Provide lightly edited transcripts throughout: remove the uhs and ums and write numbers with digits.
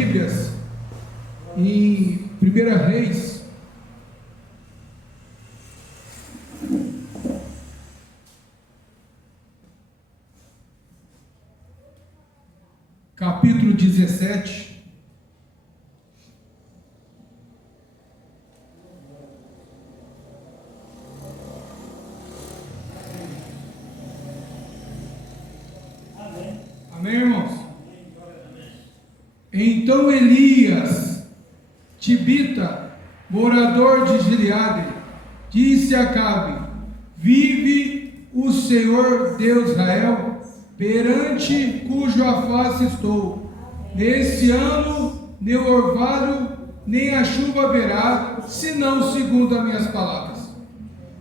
Bíblias em 1 Reis, capítulo 17. Amém, irmãos? Então Elias, tibita, morador de Gileade, disse a Acabe: vive o Senhor Deus de Israel, perante cujo a face estou. Nesse ano, nem o orvalho, nem a chuva haverá, senão segundo as minhas palavras.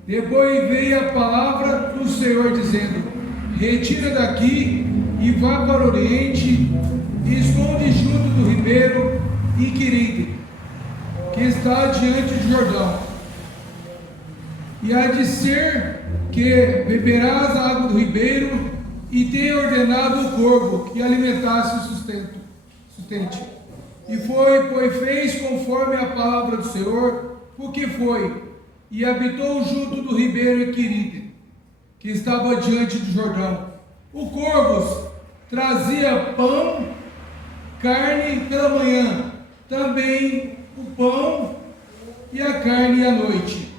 Depois veio a palavra do Senhor, dizendo: retira daqui e vá para o oriente, e esconde junto do ribeiro Inquiride, que está diante do Jordão. E há de ser que beberás a água do ribeiro, e tenha ordenado o corvo que alimentasse o sustente. E foi, pois fez conforme a palavra do Senhor, porque foi, e habitou junto do ribeiro Inquiride, que estava diante do Jordão. O corvo trazia pão, carne pela manhã, também o pão e a carne à noite,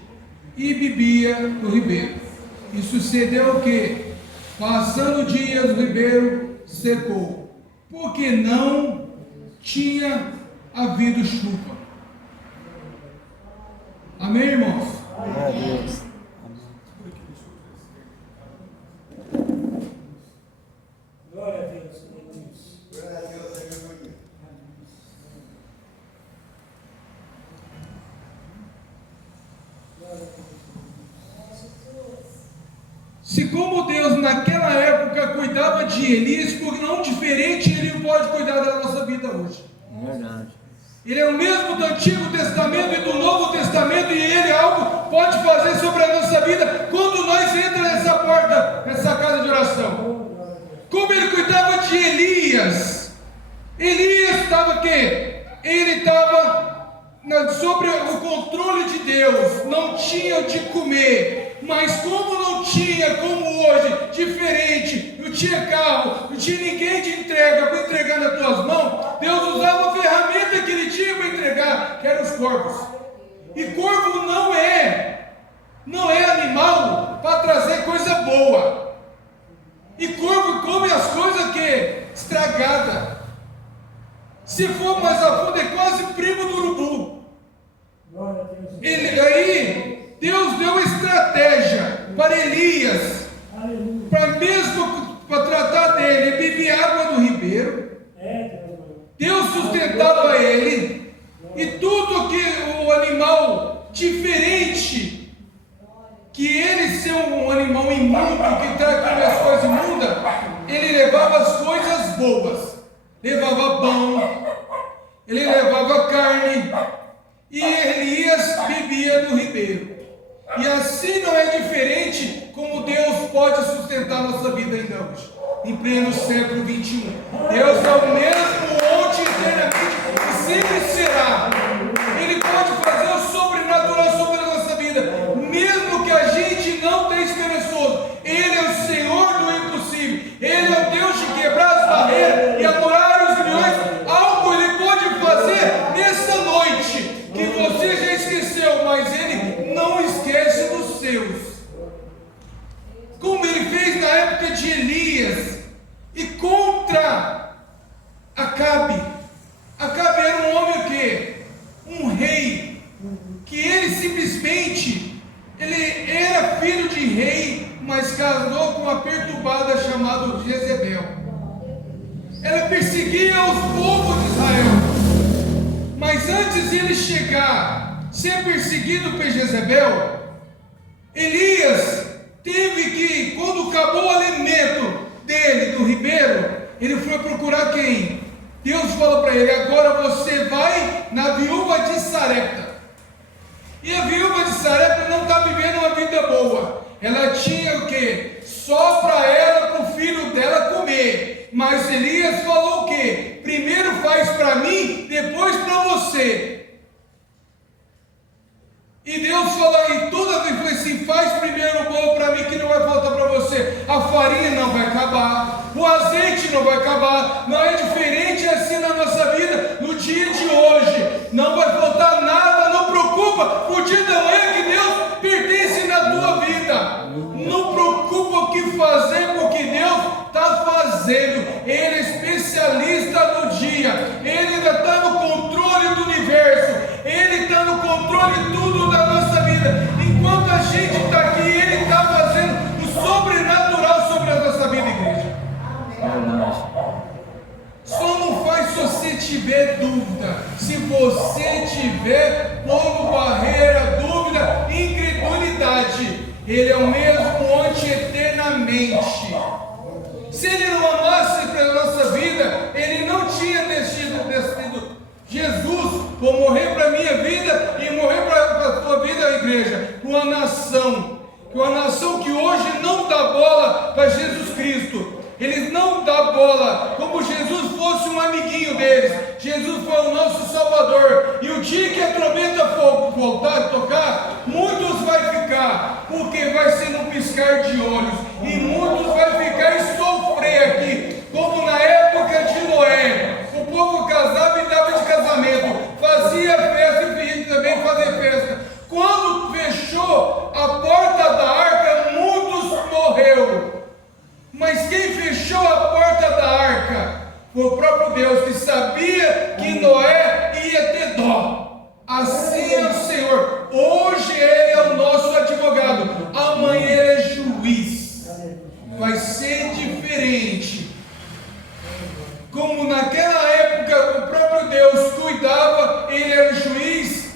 e bebia do ribeiro. E sucedeu que, passando dias, o ribeiro secou, porque não tinha havido chuva. Amém, irmãos? Glória a Deus. Glória a Deus. Glória a Deus, aleluia. Se como Deus naquela época cuidava de Elias, por não diferente Ele pode cuidar da nossa vida hoje. Verdade. Ele é o mesmo do Antigo Testamento e do Novo Testamento, e Ele algo pode fazer sobre a nossa vida quando nós entramos nessa porta, nessa casa de oração. Como Ele cuidava de Elias. Elias estava o quê? Ele estava sobre o controle de Deus, não tinha o de comer, mas como não tinha, como hoje, diferente, não tinha carro, não tinha ninguém de entrega para entregar nas tuas mãos, Deus usava a ferramenta que Ele tinha para entregar, que eram os corvos. E corvo não é animal para trazer coisa boa. E corvo come as coisas que estragada. Se for mais a fundo, é quase primo do urubu. Glória a Deus. Aí Deus deu uma estratégia para Elias, Aleluia. para tratar dele. Ele bebia água do ribeiro. Deus sustentava ele, e tudo que o animal diferente, que ele ser um animal imundo, que traz as coisas imundas, ele levava as coisas boas, levava pão, ele levava carne, e Elias bebia do ribeiro. E assim não é diferente como Deus pode sustentar a nossa vida ainda hoje, em pleno século 21. Deus é o mesmo ontem, eternamente, e sempre será. Ele pode fazer o sobrenatural sobre a nossa vida, mesmo que a gente não tenha esperançoso. Ele é o Senhor do impossível. Ele é o Deus de quebrar as barreiras e amorar os milhões. Algo Ele pode fazer nessa noite, que você já esqueceu, mas Ele não esquece dos seus. Como Ele fez na época de Elias, e contra Acabe. Acabe era um homem o quê? Um rei, que ele simplesmente, ele era filho de rei, mas casou com uma perturbada chamada Jezebel. Ela perseguia os povos de Israel, mas antes de ele chegar, ser perseguido por Jezebel, Elias teve que, quando acabou o alimento dele, do ribeiro, ele foi procurar quem? Deus falou para ele: agora você vai na viúva de Sarepta. E a viúva de Sarepta não está vivendo uma vida boa. Ela tinha o quê? Só para ela, para o filho dela comer. Mas Elias falou o quê? Primeiro faz para mim você. E Deus falou, e toda vez foi assim, faz primeiro o bolo para mim que não vai faltar para você. A farinha não vai acabar, o azeite não vai acabar. Não é diferente assim na nossa vida, no dia de hoje. Não vai faltar nada, não preocupa. O dia da manhã que Deus pertence na tua vida. Não preocupa o que fazer, porque Deus está fazendo. Ele é especialista no dia. Ele ainda está no controle do universo. Ele está no controle de tudo da nossa vida. Enquanto a gente está aqui, Ele está fazendo o sobrenatural sobre a nossa vida, igreja. Só não faz se você tiver dúvida. Se você tiver pondo barreira, dúvida, incredulidade, Ele é o mesmo ontem eternamente. Se Ele não amasse para a nossa vida, Ele não tinha descido Jesus por morrer para a minha vida e morrer para a tua vida, igreja, para uma nação que hoje não dá bola para Jesus Cristo. Eles não dão bola, como Jesus fosse um amiguinho deles. Jesus foi o nosso Salvador. E o dia que a trombeta for voltar a tocar, muitos vai ficar, porque vai ser num piscar de olhos. E muitos vai ficar e sofrer aqui, como na época de Noé. O povo casava e dava de casamento, fazia festa e também fazia festa. Quando fechou a porta da arca, muitos morreram. Mas quem fechou a porta da arca foi o próprio Deus, que sabia que Noé ia ter dó. Assim é o Senhor. Hoje Ele é o nosso advogado, amanhã Ele é juiz. Vai ser diferente. Como naquela época o próprio Deus cuidava, Ele era o juiz,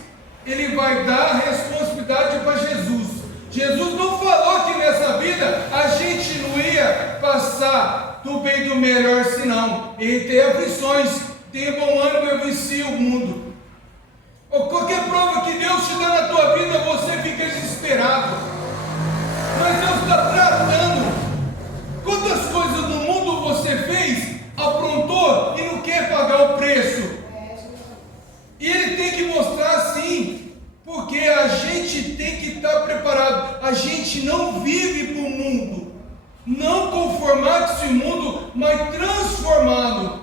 Ele vai dar responsabilidade para Jesus. Jesus não falou que nessa vida a gente não ia passar do bem e do melhor, senão Ele tem aflições, tem bom ânimo, eu venci o mundo. Ou qualquer prova que Deus te dá na tua vida, você fica desesperado. Mas Deus está tratando. Quantas coisas no mundo você fez, aprontou e não quer pagar o preço? E Ele tem que mostrar assim. Porque a gente tem que estar preparado. A gente não vive para o mundo, não conformado com esse mundo, mas transformado.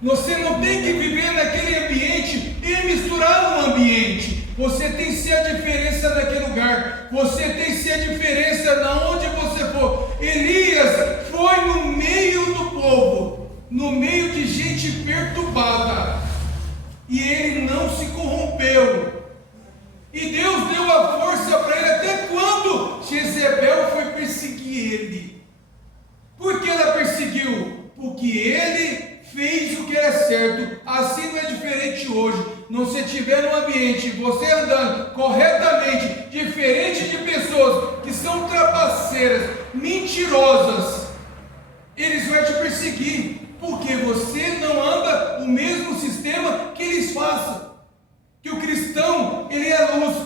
Você não tem que viver naquele ambiente e misturar no ambiente. Você tem que ser a diferença naquele lugar. Você tem que ser a diferença na onde você for. Elias foi no meio do povo, no meio de gente perturbada, e ele não se corrompeu. E Deus deu a força para ele até quando Jezebel foi perseguir ele. Por que ela perseguiu? Porque ele fez o que era certo. Assim não é diferente hoje. Não se estiver num ambiente, você andando corretamente, diferente de pessoas que são trapaceiras, mentirosas, eles vão te perseguir. Porque você não anda o mesmo sistema que eles façam. Que o cristão, ele é a luz,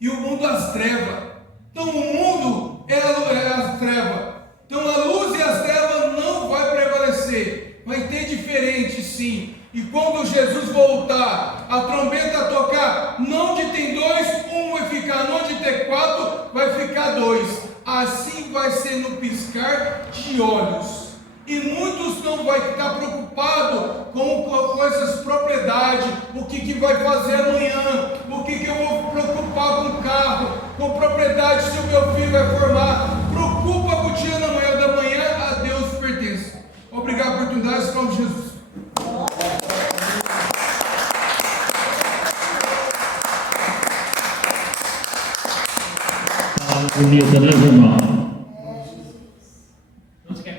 e o mundo as trevas. Então o mundo é as trevas. Então a luz e as trevas não vai prevalecer. Vai ter diferente, sim. E quando Jesus voltar, a trombeta tocar, não onde tem dois, um vai ficar, não onde tem quatro, vai ficar dois. Assim vai ser no piscar de olhos. E muitos não vão estar preocupados com essas propriedades, o que vai fazer amanhã, o que eu vou preocupar com o carro, com propriedade, se o meu filho vai formar. Preocupa com o dia da manhã, a Deus pertence. Obrigado pela oportunidade, em nome de Jesus. Bonita, né, irmão?